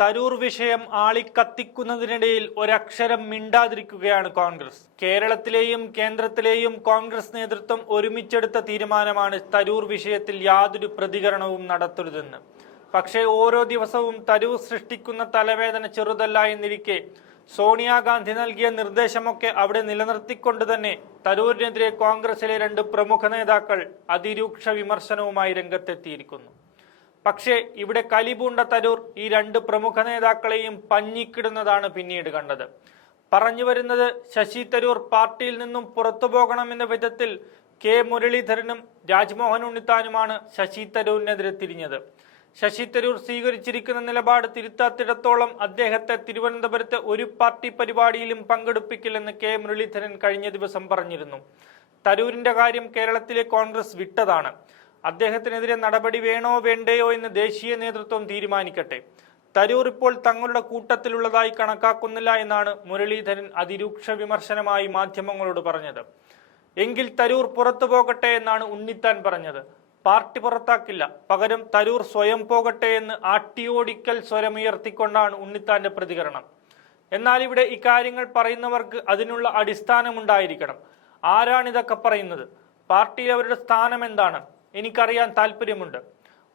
തരൂർ വിഷയം ആളിക്കത്തിക്കുന്നതിനിടയിൽ ഒരക്ഷരം മിണ്ടാതിരിക്കുകയാണ് കോൺഗ്രസ്. കേരളത്തിലെയും കേന്ദ്രത്തിലെയും കോൺഗ്രസ് നേതൃത്വം ഒരുമിച്ചെടുത്ത തീരുമാനമാണ് തരൂർ വിഷയത്തിൽ യാതൊരു പ്രതികരണവും നടത്തരുതെന്ന്. പക്ഷേ ഓരോ ദിവസവും തരൂർ സൃഷ്ടിക്കുന്ന തലവേദന ചെറുതല്ല എന്നിരിക്കെ സോണിയാഗാന്ധി നൽകിയ നിർദ്ദേശമൊക്കെ അവിടെ നിലനിർത്തിക്കൊണ്ട് തന്നെ തരൂരിനെതിരെ കോൺഗ്രസിലെ രണ്ട് പ്രമുഖ നേതാക്കൾ അതിരൂക്ഷ വിമർശനവുമായി രംഗത്തെത്തിയിരിക്കുന്നു. പക്ഷേ ഇവിടെ കലിപൂണ്ട തരൂർ ഈ രണ്ട് പ്രമുഖ നേതാക്കളെയും പഞ്ഞിക്കിടുന്നതാണ് പിന്നീട് കണ്ടത്. പറഞ്ഞു വരുന്നത് ശശി തരൂർ പാർട്ടിയിൽ നിന്നും പുറത്തു പോകണമെന്ന വിധത്തിൽ കെ മുരളീധരനും രാജ്മോഹൻ ഉണ്ണിത്താനുമാണ് ശശി തരൂരിനെതിരെ തിരിഞ്ഞത്. ശശി തരൂർ സ്വീകരിച്ചിരിക്കുന്ന നിലപാട് തിരുത്താത്തിടത്തോളം അദ്ദേഹത്തെ തിരുവനന്തപുരത്തെ ഒരു പാർട്ടി പരിപാടിയിലും പങ്കെടുപ്പിക്കില്ലെന്ന് കെ മുരളീധരൻ കഴിഞ്ഞ ദിവസം പറഞ്ഞിരുന്നു. തരൂരിന്റെ കാര്യം കേരളത്തിലെ കോൺഗ്രസ് വിട്ടതാണ്. അദ്ദേഹത്തിനെതിരെ നടപടി വേണോ വേണ്ടയോ എന്ന് ദേശീയ നേതൃത്വം തീരുമാനിക്കട്ടെ. തരൂർ ഇപ്പോൾ തങ്ങളുടെ കൂട്ടത്തിലുള്ളതായി കണക്കാക്കുന്നില്ല എന്നാണ് മുരളീധരൻ അതിരൂക്ഷ വിമർശനമായി മാധ്യമങ്ങളോട് പറഞ്ഞത്. എങ്കിൽ തരൂർ പുറത്തു പോകട്ടെ എന്നാണ് ഉണ്ണിത്താൻ പറഞ്ഞത്. പാർട്ടി പുറത്താക്കില്ല. പകരം തരൂർ സ്വയം പോകട്ടെ എന്ന് ആട്ടിയോടിക്കൽ സ്വരമുയർത്തിക്കൊണ്ടാണ് ഉണ്ണിത്താന്റെ പ്രതികരണം. എന്നാൽ ഇവിടെ ഇക്കാര്യങ്ങൾ പറയുന്നവർക്ക് അതിനുള്ള അടിസ്ഥാനമുണ്ടായിരിക്കണം. ആരാണിതൊക്കെ പറയുന്നത്? പാർട്ടിയിൽ അവരുടെ സ്ഥാനം എന്താണ്? എനിക്കറിയാൻ താല്പര്യമുണ്ട്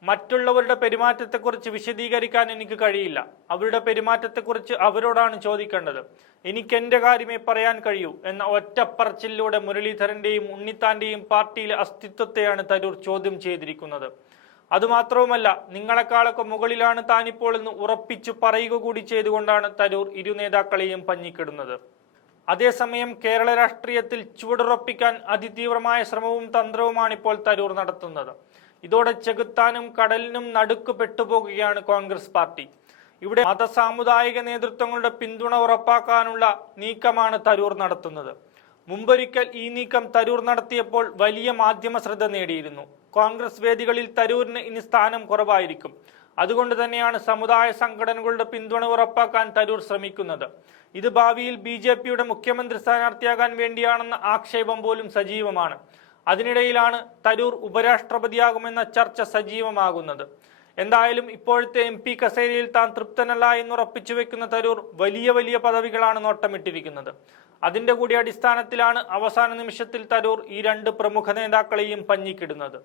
മറ്റുള്ളവരുടെ പെരുമാറ്റത്തെക്കുറിച്ച് വിശദീകരിക്കാൻ എനിക്ക് കഴിയില്ല. അവരുടെ പെരുമാറ്റത്തെക്കുറിച്ച് അവരോടാണ് ചോദിക്കേണ്ടത്. എനിക്ക് എന്റെ കാര്യമേ പറയാൻ കഴിയൂ എന്ന ഒറ്റപ്പറച്ചിലൂടെ മുരളീധരന്റെയും ഉണ്ണിത്താന്റെയും പാർട്ടിയിലെ അസ്തിത്വത്തെയാണ് തരൂർ ചോദ്യം ചെയ്തിരിക്കുന്നത്. അതുമാത്രവുമല്ല നിങ്ങളെക്കാളൊക്കെ മുകളിലാണ് താനിപ്പോൾ എന്ന് ഉറപ്പിച്ചു പറയുക കൂടി ചെയ്തുകൊണ്ടാണ് തരൂർ ഇരു നേതാക്കളെയും പഞ്ഞിക്കിടുന്നത്. അതേസമയം കേരള രാഷ്ട്രീയത്തിൽ ചുവടുറപ്പിക്കാൻ അതിതീവ്രമായ ശ്രമവും തന്ത്രവുമാണ് ഇപ്പോൾ തരൂർ നടത്തുന്നത്. ഇതോടെ ചെകുത്താനും കടലിനും നടുക്ക് പെട്ടുപോകുകയാണ് കോൺഗ്രസ് പാർട്ടി. ഇവിടെ മതസാമുദായിക നേതൃത്വങ്ങളുടെ പിന്തുണ ഉറപ്പാക്കാനുള്ള നീക്കമാണ് തരൂർ നടത്തുന്നത്. മുമ്പൊരിക്കൽ ഈ നീക്കം തരൂർ നടത്തിയപ്പോൾ വലിയ മാധ്യമ ശ്രദ്ധ നേടിയിരുന്നു. കോൺഗ്രസ് വേദികളിൽ തരൂരിന് ഇനി സ്ഥാനം കുറവായിരിക്കും. അതുകൊണ്ട് തന്നെയാണ് സമുദായ സംഘടനകളുടെ പിന്തുണ ഉറപ്പാക്കാൻ തരൂർ ശ്രമിക്കുന്നത്. ഇത് ഭാവിയിൽ ബി ജെ പിയുടെ മുഖ്യമന്ത്രി സ്ഥാനാർത്ഥിയാകാൻ വേണ്ടിയാണെന്ന ആക്ഷേപം പോലും സജീവമാണ്. അതിനിടയിലാണ് തരൂർ ഉപരാഷ്ട്രപതിയാകുമെന്ന ചർച്ച സജീവമാകുന്നത്. എന്തായാലും ഇപ്പോഴത്തെ എം പി കസേരയിൽ താൻ തൃപ്തനല്ല എന്നുറപ്പിച്ചു വെക്കുന്ന തരൂർ വലിയ വലിയ പദവികളാണ് നോട്ടമിട്ടിരിക്കുന്നത്. അതിന്റെ കൂടി അടിസ്ഥാനത്തിലാണ് അവസാന നിമിഷത്തിൽ തരൂർ ഈ രണ്ട് പ്രമുഖ നേതാക്കളെയും പഞ്ഞിക്കിടുന്നത്.